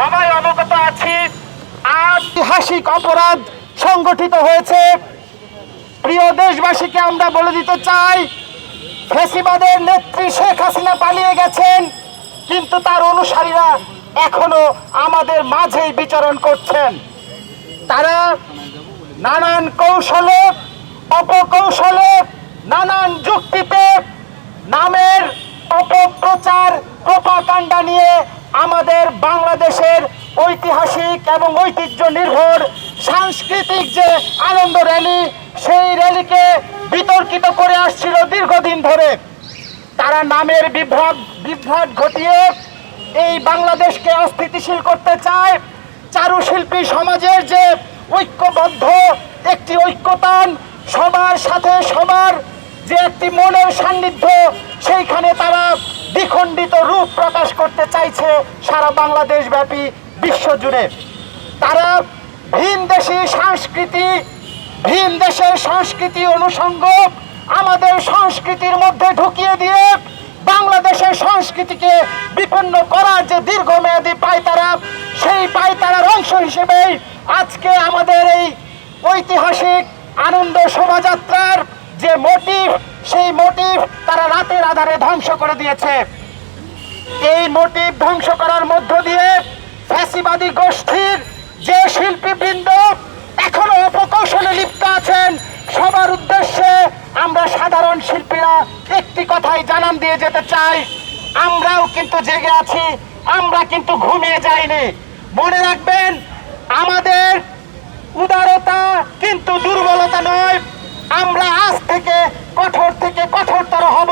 সবাই অবগত আছি ঐতিহাসিক অপরাধ সংগঠিত হয়েছে। প্রিয় দেশবাসীকে আমরা বলে দিতে চাই, ফেসিবাদের নেত্রী শেখ হাসিনা পালিয়ে গেছেন, কিন্তু তার অনুসারীরা এখনও আমাদের মাঝেই বিচরণ করছেন। তারা নানান কৌশলে, অপকৌশলে, নানান যুক্তিতে নামের অপপ্রচার, প্রপাকাণ্ডা নিয়ে আমাদের বাংলাদেশের ঐতিহাসিক এবং ঐতিহ্য নির্ভর সাংস্কৃতিক যে আনন্দ র্যালি, সেই র্যালিকে বিতর্কিত করে আসছিল দীর্ঘদিন ধরে। তারা নামের বিভ্রাট বিভ্রাট ঘটিয়ে এই বাংলাদেশকে অস্থিতিশীল করতে চায়। চারুশিল্পী সমাজের যে ঐক্যবদ্ধ একটি ঐক্যতান, সবার সাথে সবার যে একটি মনের সান্নিধ্য রূপ প্রকাশ করতে চাইছে সারা বাংলাদেশ ব্যাপী বিশ্বজুড়ে। তারা ভিন দেশি সংস্কৃতি, ভিন দেশের সংস্কৃতি অনুষঙ্গ আমাদের সংস্কৃতির মধ্যে ঢুকিয়ে দিয়ে বাংলাদেশের সংস্কৃতিকে বিপন্ন করার যে দীর্ঘমেয়াদী পায়তারা সেই পায়তারার অংশ হিসেবেই আজকে আমাদের এই ঐতিহাসিক আনন্দ শোভাযাত্রার যে মোটিভ সেই মোটিভ তারা রাতের আধারে ধ্বংস করে দিয়েছে। এই মোটিভ ধ্বংস করার মধ্য দিয়ে ফ্যাসিবাদী গোষ্ঠীর যে শিল্পীবৃন্দ এখনও অপকৌশলে লিপ্ত আছেন, সবার উদ্দেশ্যে আমরা সাধারণ শিল্পীরা একটি কথাই জানান দিয়ে যেতে চাই। আমরাও কিন্তু জেগে আছি, আমরা কিন্তু ঘুমিয়ে যাইনি। মনে রাখবেন, আমাদের উদারতা কিন্তু দুর্বলতা নয়। আমরা আজ থেকে কঠোর থেকে কঠোরতর হব।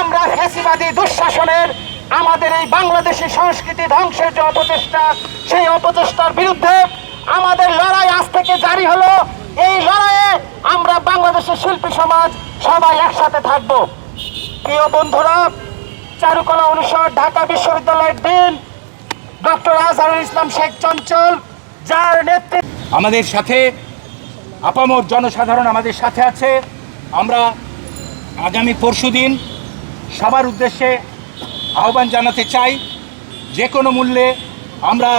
আমরা ফ্যাসিবাদী দুঃশাসনের আমাদের এই বাংলাদেশি সংস্কৃতি ধ্বংসের যে অপচেষ্টা, সেই অপচেষ্টার বিরুদ্ধে আমাদের লড়াই আজ থেকে জারি হলো। এই লড়াইয়ে আমরা বাংলাদেশের শিল্পী সমাজ সবাই একসাথে থাকব। প্রিয় বন্ধুরা, চারুকলা অনুষদ, ঢাকা বিশ্ববিদ্যালয়ের দিন ডক্টর আজহারুল ইসলাম শেখ চঞ্চল, যার নেতৃত্বে আমাদের সাথে আপামর জনসাধারণ আমাদের সাথে আছে। আমরা আগামী পরশুদিন সবার উদ্দেশ্যে আহ্বান জানাতে চাই, যে কোনো মূল্যে আমরা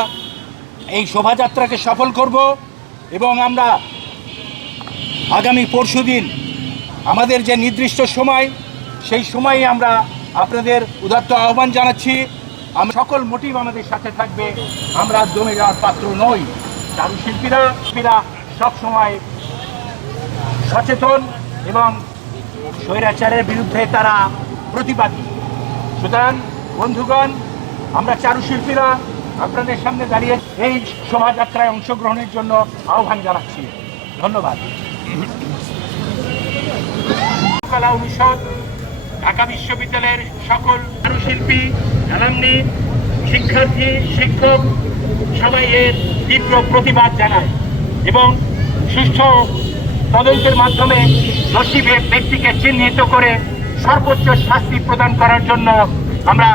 এই শোভাযাত্রাকে সফল করব এবং আমরা আগামী পরশুদিন আমাদের যে নির্দিষ্ট সময়, সেই সময়ে আমরা আপনাদের উদাত্ত আহ্বান জানাচ্ছি। আমরা সকল মোটিভ আমাদের সাথে থাকবে। আমরা জমে যাওয়ার পাত্র নই। চারুশিল্পীরা শিল্পীরা সবসময় সচেতন এবং স্বৈরাচারের বিরুদ্ধে তারা প্রতিবাদী। সুতরাং, বন্ধুগণ, আমরা চারুশিল্পীরা আপনাদের সামনে দাঁড়িয়ে এই শোভাযাত্রায় অংশগ্রহণের জন্য আহ্বান জানাচ্ছি। ধন্যবাদ। কলা অনুষদ, ঢাকা বিশ্ববিদ্যালয়ের সকল চারুশিল্পী অ্যালামনি, শিক্ষার্থী, শিক্ষক, সবাই এর তীব্র প্রতিবাদ জানায় এবং সুষ্ঠু তদন্তের মাধ্যমে দোষী ব্যক্তিকে চিহ্নিত করে সর্বোচ্চ শাস্তি প্রদান করার জন্য আমরা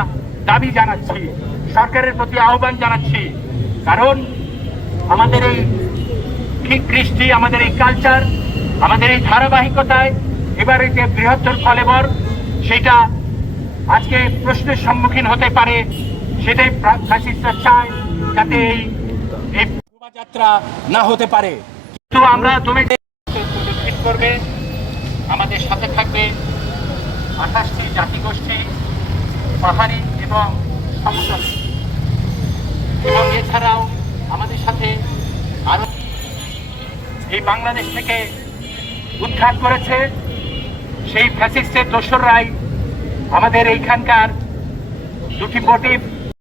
দাবি জানাচ্ছি, সরকারের প্রতি আহ্বান জানাচ্ছি। কারণ আমাদের এই কৃষ্টি, আমাদের এই কালচার আমাদের এই ধারাবাহিকতায় এবারে যে বৃহত্তর ফলেবর, সেটা আজকে প্রশ্নের সম্মুখীন হতে পারে, সেটাই ফ্যাসিস্টরা চায় যাতে এই এই শোভাযাত্রা না হতে পারে। কিন্তু আমরা তুমি করবে আমাদের সাথে থাকবে আঠাশটি জাতিগোষ্ঠী, পাহাড়ি এবং সমতল। এবং এছাড়াও আমাদের সাথে আরও এই বাংলাদেশ থেকে উদ্ধার করেছে সেই ফ্যাসিস্টের দোসররাই আমাদের এইখানকার দুটি মোটিভ